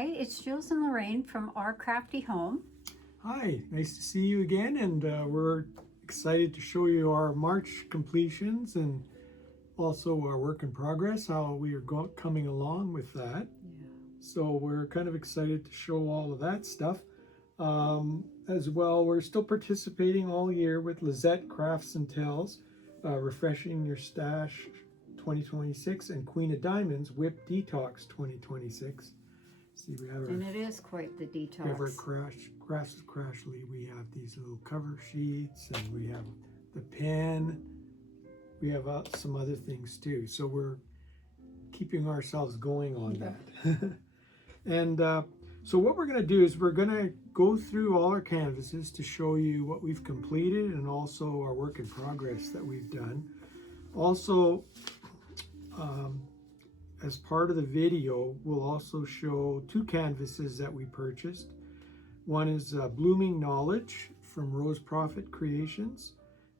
Hi, it's Jules and Lorraine from Our Crafty Home. Hi, nice to see you again, and we're excited to show you our March completions and also our work in progress, how we are coming along with that. Yeah. So we're kind of excited to show all of that stuff. As well, we're still participating all year with Lizette Crafts and Tells, Refreshing Your Stash 2026, and Queen of Diamonds Whip Detox 2026. See, we have our, And it is quite the detox. we have our Crafts Crashly. We have these little cover sheets, and we have the pen. We have some other things too. So we're keeping ourselves going on that. And so what we're going to do is we're going to go through all our canvases to show you what we've completed and also our work in progress that we've done. Also, as part of the video, we'll also show two canvases that we purchased. One is Blooming Knowledge from Rose Prophet Creations,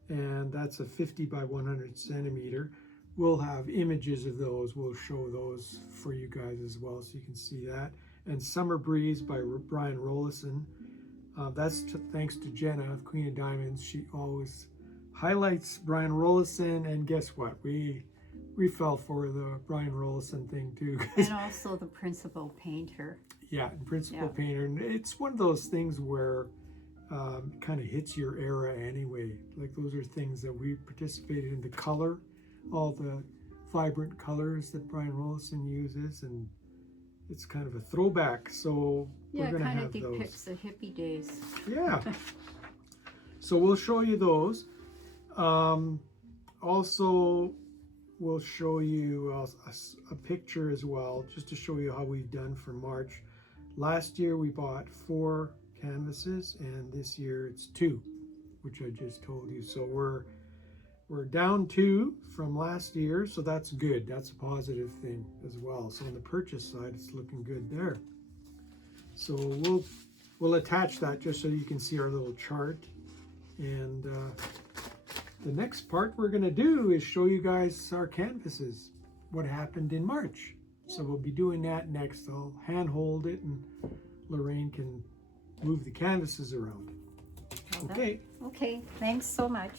and that's a 50 by 100 centimeter. We'll have images of those. We'll show those for you guys as well so you can see that. And Summer Breeze by Brian Rollison. That's thanks to Jenna of Queen of Diamonds. She always highlights Brian Rollison, and guess what? We fell for the Brian Rollison thing too. And also the principal painter. Yeah, and principal painter. And it's one of those things where kind of hits your era anyway. Like those are things that we participated in. The color, all the vibrant colors that Brian Rollison uses, and it's kind of a throwback. So Yeah, we're going to it kind have of those. depicts the hippie days. Yeah. So we'll show you those. Also, we'll show you a picture as well, just to show you how we've done for March. Last year we bought 4 canvases, and this year it's 2, which I just told you. So we're down 2 from last year, so that's good. That's a positive thing as well. So on the purchase side, it's looking good there. So we'll attach that just so you can see our little chart. And the next part we're going to do is show you guys our canvases, what happened in March. So we'll be doing that next. I'll handhold it, and Lorraine can move the canvases around. Okay. Okay, thanks so much.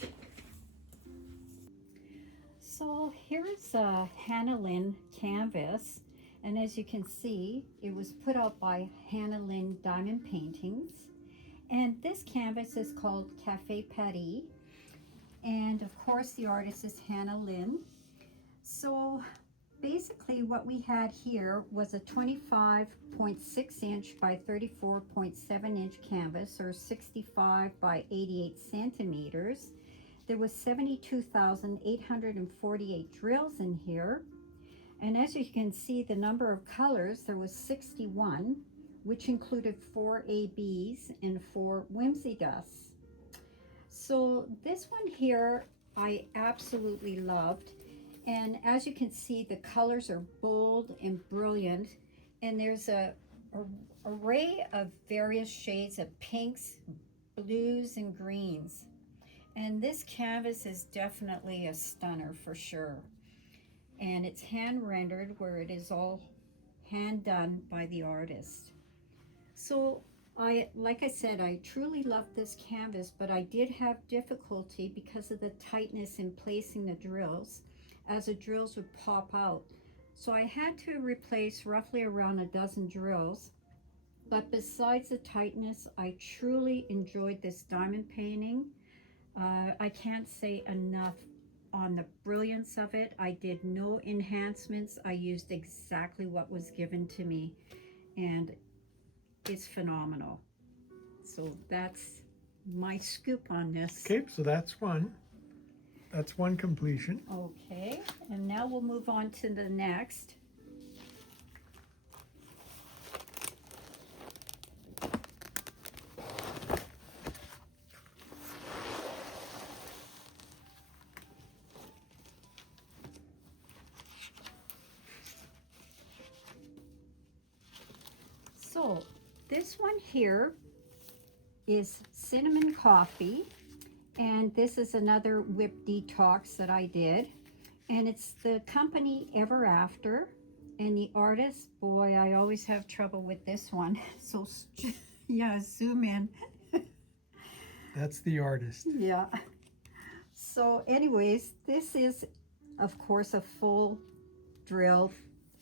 So here's a Hannah Lynn canvas, and as you can see, it was put out by Hannah Lynn Diamond Paintings, and this canvas is called Cafe Paris, and of course the artist is Hannah Lynn. So basically what we had here was a 25.6 inch by 34.7 inch canvas, or 65 by 88 centimeters. There was 72,848 drills in here. And as you can see, the number of colors, there was 61, which included 4 ABs and 4 Whimsy Dusts. So this one here, I absolutely loved. And as you can see, the colors are bold and brilliant. And there's a array of various shades of pinks, blues, and greens. And this canvas is definitely a stunner for sure. And it's hand rendered, where it is all hand done by the artist. So like I said, I truly loved this canvas, but I did have difficulty because of the tightness in placing the drills, as the drills would pop out. So I had to replace roughly around a dozen drills. But besides the tightness, I truly enjoyed this diamond painting. I can't say enough on the brilliance of it. I did no enhancements. I used exactly what was given to me, and it's phenomenal. So that's my scoop on this. Okay, so that's one. That's one completion. Okay, and now we'll move on to the next. So this one here is Cinnamon Coffee, and this is another whip detox that I did, and it's the company Ever After, And the artist, boy, I always have trouble with this one. So, yeah, zoom in. That's the artist. Yeah. So anyways, this is, of course, a full drill,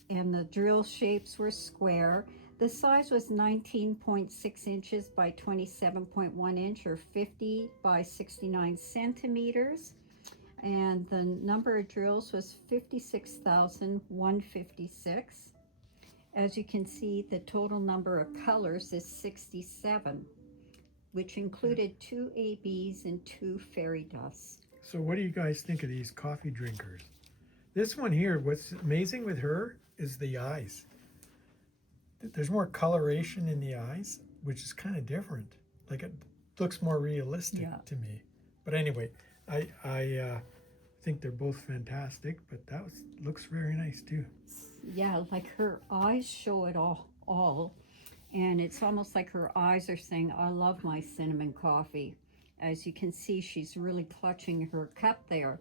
and the drill shapes were square. The size was 19.6 inches by 27.1 inch, or 50 by 69 centimeters. And the number of drills was 56,156. As you can see, the total number of colors is 67, which included 2 ABs and 2 fairy dusts. So what do you guys think of these coffee drinkers? This one here, what's amazing with her is the eyes. There's more coloration in the eyes, which is kind of different. Like it looks more realistic to me. But anyway, I think they're both fantastic, but looks very nice too. Yeah, like her eyes show it all. And it's almost like her eyes are saying, I love my cinnamon coffee. As you can see, she's really clutching her cup there.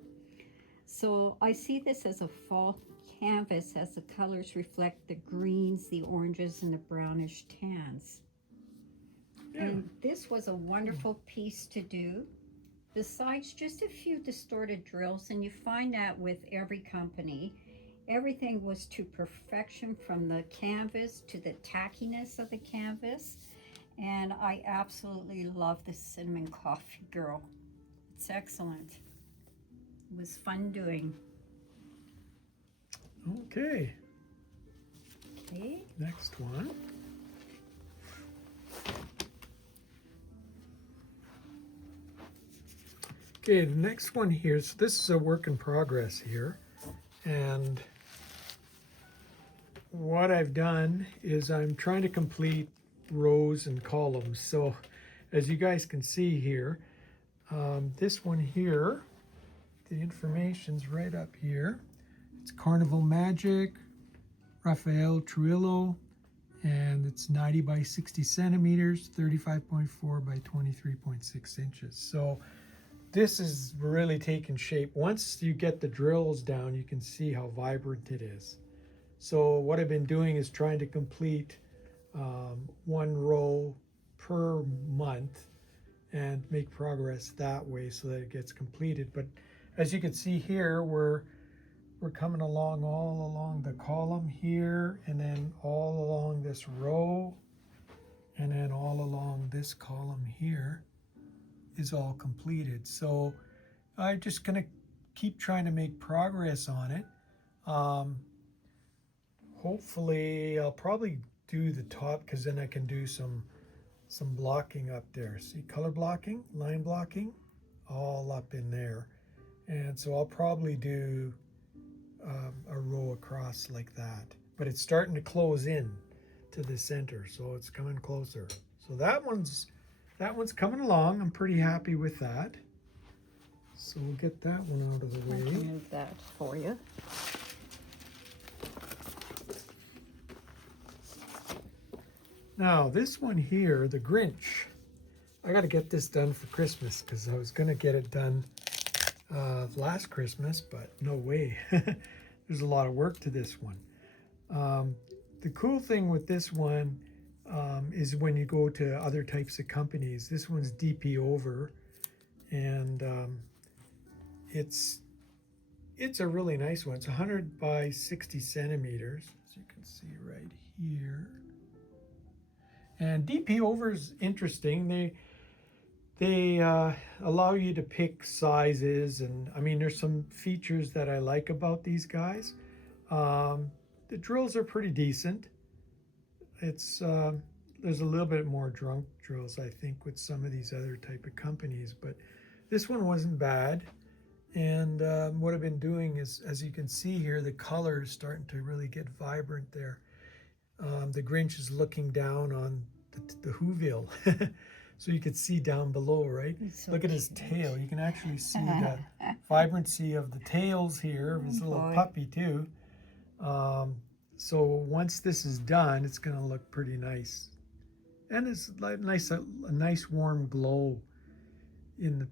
So I see this as a fall canvas, as the colors reflect the greens, the oranges, and the brownish tans. Yeah. And this was a wonderful piece to do. Besides just a few distorted drills, and you find that with every company, everything was to perfection, from the canvas to the tackiness of the canvas. And I absolutely love the cinnamon coffee girl. It's excellent. It was fun doing. Okay. Okay. Next one. Okay, the next one here, so this is a work in progress here. And what I've done is I'm trying to complete rows and columns. So as you guys can see here, this one here, the information's right up here. It's Carnival Magic, Raphael Trujillo, and it's 90 by 60 centimeters, 35.4 by 23.6 inches. So this is really taking shape. Once you get the drills down, you can see how vibrant it is. So what I've been doing is trying to complete one row per month and make progress that way so that it gets completed. But as you can see here, we're coming along all along the column here, and then all along this row, and then all along this column here is all completed. So I'm just gonna keep trying to make progress on it. Hopefully I'll probably do the top, because then I can do some blocking up there. See, color blocking, line blocking, all up in there. And so I'll probably do a row across like that. But it's starting to close in to the center, so it's coming closer. So that one's coming along. I'm pretty happy with that. So we'll get that one out of the way. I can move that for you. Now this one here, the Grinch, I got to get this done for Christmas, because I was going to get it done last Christmas, but no way. There's a lot of work to this one. The cool thing with this one is when you go to other types of companies, this one's DP over, and it's a really nice one. It's 100 by 60 centimeters, as you can see right here. And DP over is interesting. They allow you to pick sizes, and I mean, there's some features that I like about these guys. The drills are pretty decent. It's there's a little bit more drunk drills, I think, with some of these other type of companies, but this one wasn't bad. And what I've been doing is, as you can see here, the color is starting to really get vibrant there. The Grinch is looking down on the Whoville. So you can see down below, right? So look at his tail. You can actually see the vibrancy of the tails here, of his little puppy too. So once this is done, it's going to look pretty nice. And it's like a nice warm glow in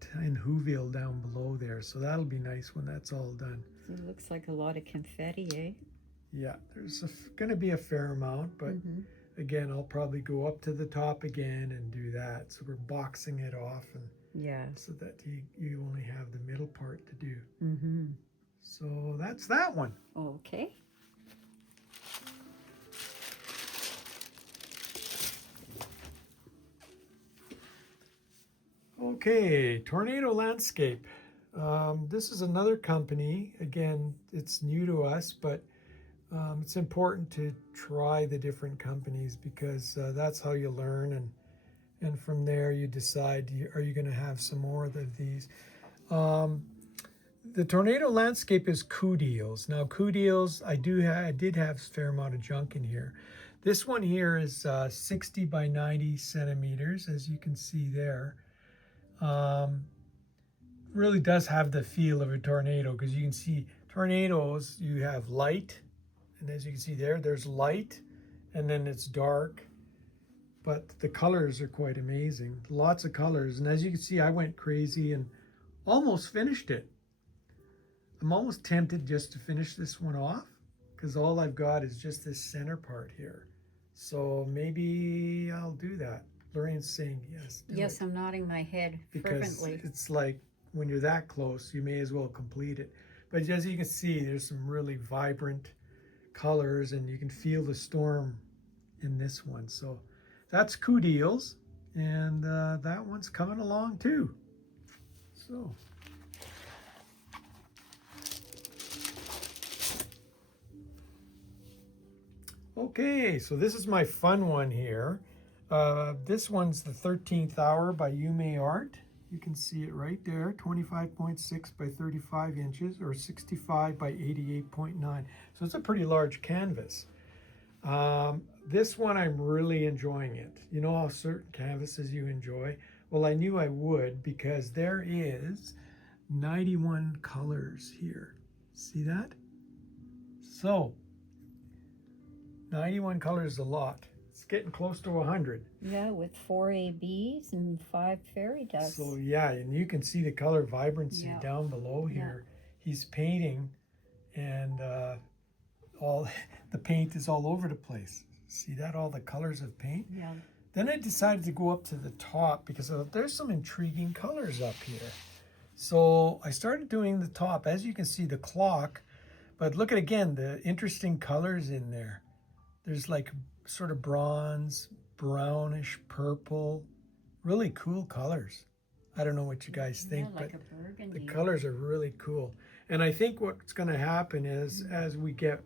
Whoville down below there. So that'll be nice when that's all done. It looks like a lot of confetti, eh? Yeah, there's going to be a fair amount, but again, I'll probably go up to the top again and do that. So we're boxing it off, and Yes. so that you only have the middle part to do. Mm-hmm. So that's that one. Okay. Okay, Tornado Landscape. This is another company. Again, it's new to us, but it's important to try the different companies because that's how you learn, and from there you decide, are you going to have some more of these. The Tornado Landscape is Coup Deals. Now, Coup Deals, I did have a fair amount of junk in here. This one here is 60 by 90 centimeters, as you can see there. Really does have the feel of a tornado, because you can see tornadoes, you have light, and as you can see there, there's light, and then it's dark, but the colors are quite amazing. Lots of colors, and as you can see, I went crazy and almost finished it. I'm almost tempted just to finish this one off, because all I've got is just this center part here. So maybe I'll do that. Lorraine's saying yes. Yes, I'm nodding my head because fervently. it's like when you're that close, you may as well complete it. But as you can see, there's some really vibrant colors, and you can feel the storm in this one. So that's Coup Deals, and that one's coming along too. So. Okay, so this is my fun one here. This one's the 13th Hour by Yume Art. You can see it right there, 25.6 by 35 inches, or 65 by 88.9. So it's a pretty large canvas. This one, I'm really enjoying it. You know how certain canvases you enjoy? Well, I knew I would, because there is 91 colors here. See that? So 91 colors is a lot. It's getting close to 100. Yeah, with 4 ABs and 5 fairy dust. So yeah, and you can see the color vibrancy down below here. He's painting, and all the paint is all over the place. See that? All the colors of paint? Yeah. Then I decided to go up to the top, because there's some intriguing colors up here. So I started doing the top. As you can see, the clock, but look at, again, the interesting colors in there. There's like sort of bronze, brownish, purple, really cool colors. I don't know what you guys think, like but a burgundy. the colors are really cool. And I think what's going to happen is, as we get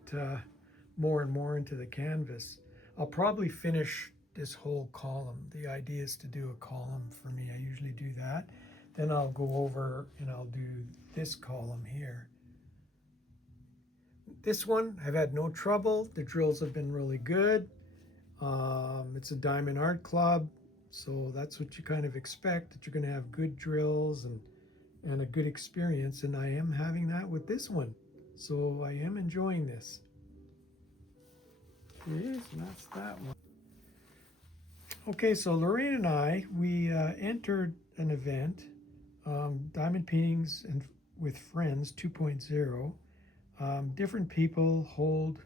more and more into the canvas, I'll probably finish this whole column. The idea is to do a column for me. I usually do that. Then I'll go over and I'll do this column here. This one, I've had no trouble. The drills have been really good. It's a Diamond Art Club, so that's what you kind of expect, that you're going to have good drills and a good experience, and I am having that with this one. So I am enjoying this. Yes, and that's that one. Okay, so Lorraine and I, we entered an event, Diamond Paintings and with Friends 2.0. Different people hold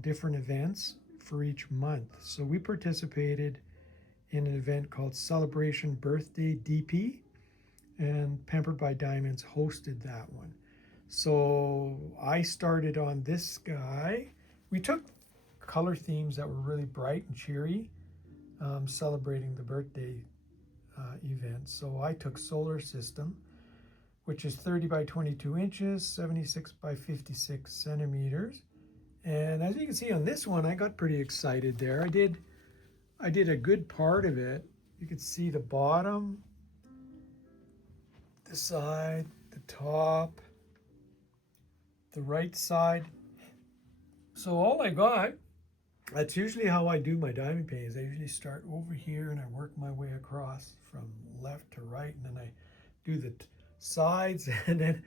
different events for each month. So we participated in an event called Celebration Birthday DP, and Pampered by Diamonds hosted that one. So I started on this guy. We took color themes that were really bright and cheery, celebrating the birthday event. So I took Solar System, which is 30 by 22 inches, 76 by 56 centimeters. And as you can see on this one, I got pretty excited there. I did a good part of it. You can see the bottom, the side, the top, the right side. So all I got, that's usually how I do my diamond paintings. I usually start over here and I work my way across from left to right, and then I do the sides and then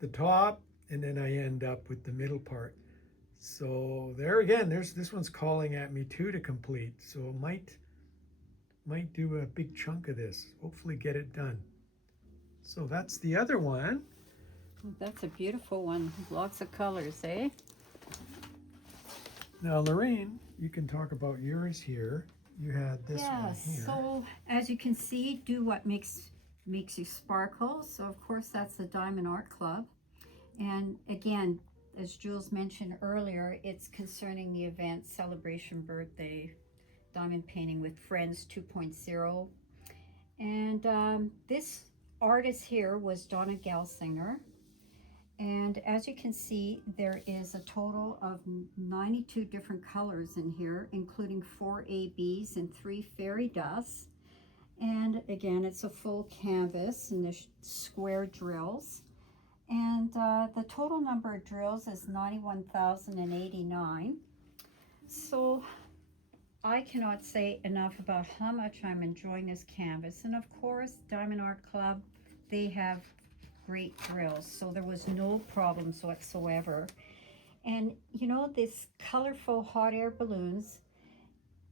the top, and then I end up with the middle part. So there again, this one's calling at me too to complete. So might do a big chunk of this. Hopefully get it done. So that's the other one. That's a beautiful one. Lots of colors, eh? Now, Lorraine, you can talk about yours here. You had this Yeah, one here. so as you can see, do what makes you sparkle. So of course that's the Diamond Art Club. And again, as Jules mentioned earlier, it's concerning the event Celebration Birthday Diamond Painting with Friends 2.0. And this artist here was Donna Gelsinger. And as you can see, there is a total of 92 different colors in here, including 4 ABs and 3 fairy dusts. And again, it's a full canvas and there's square drills. And the total number of drills is 91,089. So I cannot say enough about how much I'm enjoying this canvas. And of course, Diamond Art Club, they have great drills, so there was no problems whatsoever. And you know, this colorful hot air balloons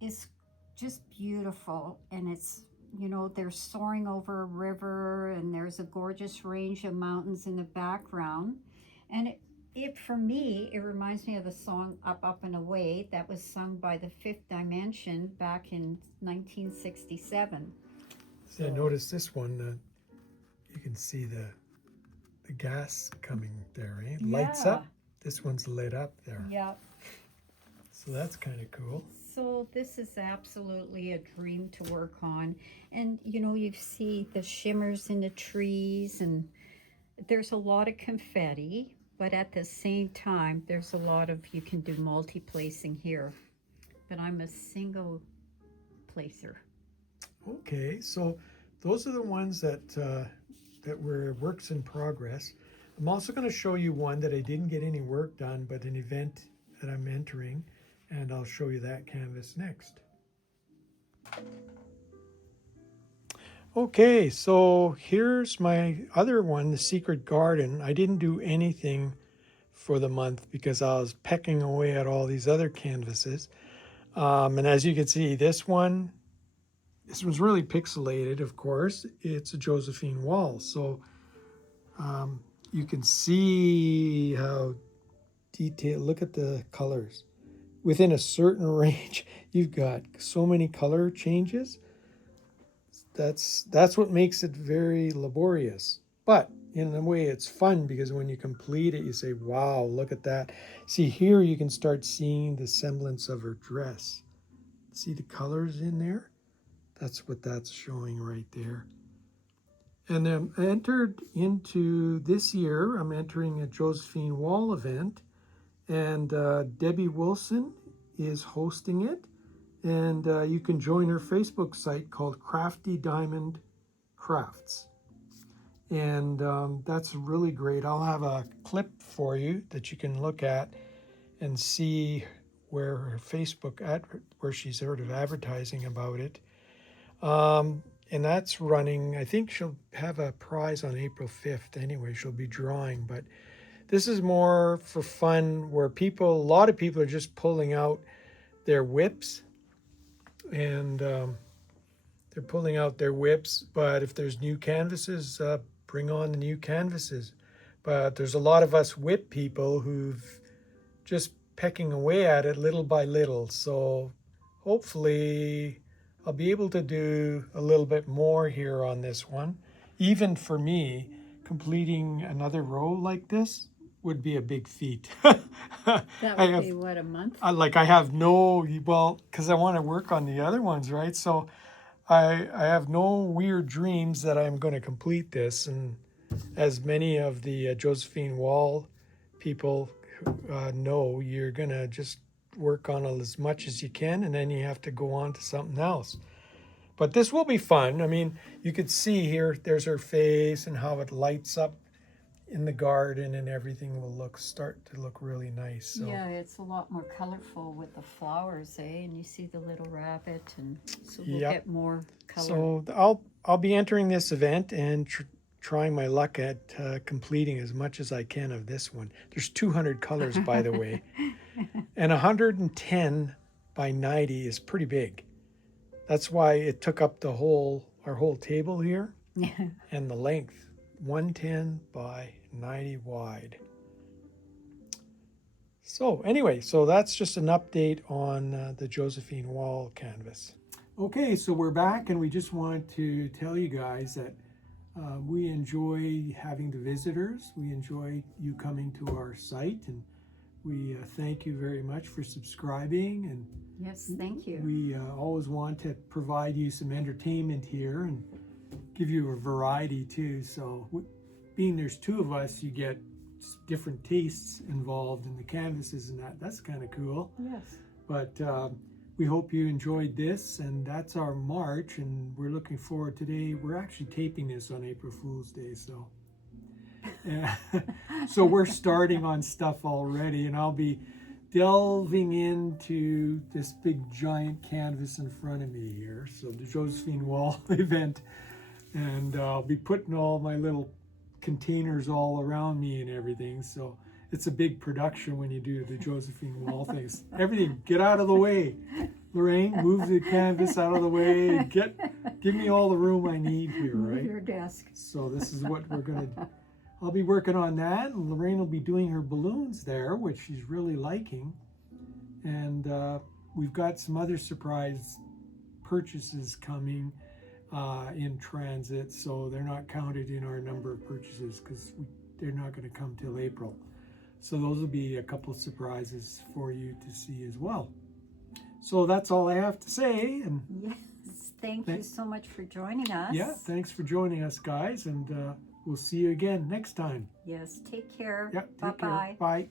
is just beautiful, and it's, you know, they're soaring over a river and there's a gorgeous range of mountains in the background. And it for me, it reminds me of the song Up Up and Away that was sung by the Fifth Dimension back in 1967. See, I noticed this one, you can see the gas coming there, eh? Lights Yeah. up. This one's lit up there. Yeah. So that's kind of cool. So this is absolutely a dream to work on. And you know, you see the shimmers in the trees, and there's a lot of confetti, but at the same time, there's a lot of, you can do multi-placing here. But I'm a single placer. Okay, so those are the ones that that were works in progress. I'm also going to show you one that I didn't get any work done, but an event that I'm entering, and I'll show you that canvas next. Okay, so here's my other one, The Secret Garden. I didn't do anything for the month because I was pecking away at all these other canvases. And as you can see, this one's really pixelated, of course. It's a Josephine Wall. So you can see how detailed, look at the colors. Within a certain range, you've got so many color changes. That's what makes it very laborious. But in a way, it's fun because when you complete it, you say, wow, look at that. See, here you can start seeing the semblance of her dress. See the colors in there? That's what that's showing right there. And I'm entered into this year, I'm entering a Josephine Wall event, and Debbie Wilson is hosting it. And you can join her Facebook site called Crafty Diamond Crafts. And that's really great. I'll have a clip for you that you can look at and see where her Facebook, where she's sort of advertising about it. And that's running, I think she'll have a prize on April 5th anyway, she'll be drawing. But this is more for fun, where a lot of people are just pulling out their whips, and they're pulling out their whips. But if there's new canvases, bring on the new canvases. But there's a lot of us whip people who've just pecking away at it little by little. So hopefully I'll be able to do a little bit more here on this one. Even for me, completing another row like this would be a big feat. That would be what, a month? I have no, well, because I want to work on the other ones, right? So I have no weird dreams that I'm going to complete this. And as many of the Josephine Wall people know, you're going to just work on it as much as you can, and then you have to go on to something else. But this will be fun. I mean, you could see here, there's her face and how it lights up in the garden, and everything will start to look really nice. So. Yeah, it's a lot more colorful with the flowers, eh? And you see the little rabbit, and so we'll get more color. So I'll be entering this event and trying my luck at completing as much as I can of this one. There's 200 colors, by the way, and 110 by 90 is pretty big. That's why it took up our whole table here, and the length, 110 by 90 wide. So anyway, so that's just an update on the Josephine Wall canvas. Okay, so we're back, and we just want to tell you guys that we enjoy having the visitors. We enjoy you coming to our site, and we thank you very much for subscribing. And Yes, thank you. we always want to provide you some entertainment here and give you a variety too. So being there's two of us, you get different tastes involved in the canvases, and that's kind of cool. Yes. But we hope you enjoyed this, and that's our March, and we're looking forward today. We're actually taping this on April Fool's Day, so so we're starting on stuff already, and I'll be delving into this big giant canvas in front of me here, so the Josephine Wall event, and I'll be putting all my little containers all around me and everything. So it's a big production when you do the Josephine Wall things. Everything, get out of the way. Lorraine, move the canvas out of the way. Give me all the room I need here, Move right? your desk. So this is what we're gonna do. I'll be working on that, and Lorraine will be doing her balloons there, which she's really liking. And we've got some other surprise purchases coming in transit, so they're not counted in our number of purchases because they're not going to come till April. So those will be a couple of surprises for you to see as well. So that's all I have to say. And Yes, thank you so much for joining us. yeah, thanks for joining us, guys, and we'll see you again next time. Yes, take care. Yeah, take care. Bye-bye. Bye.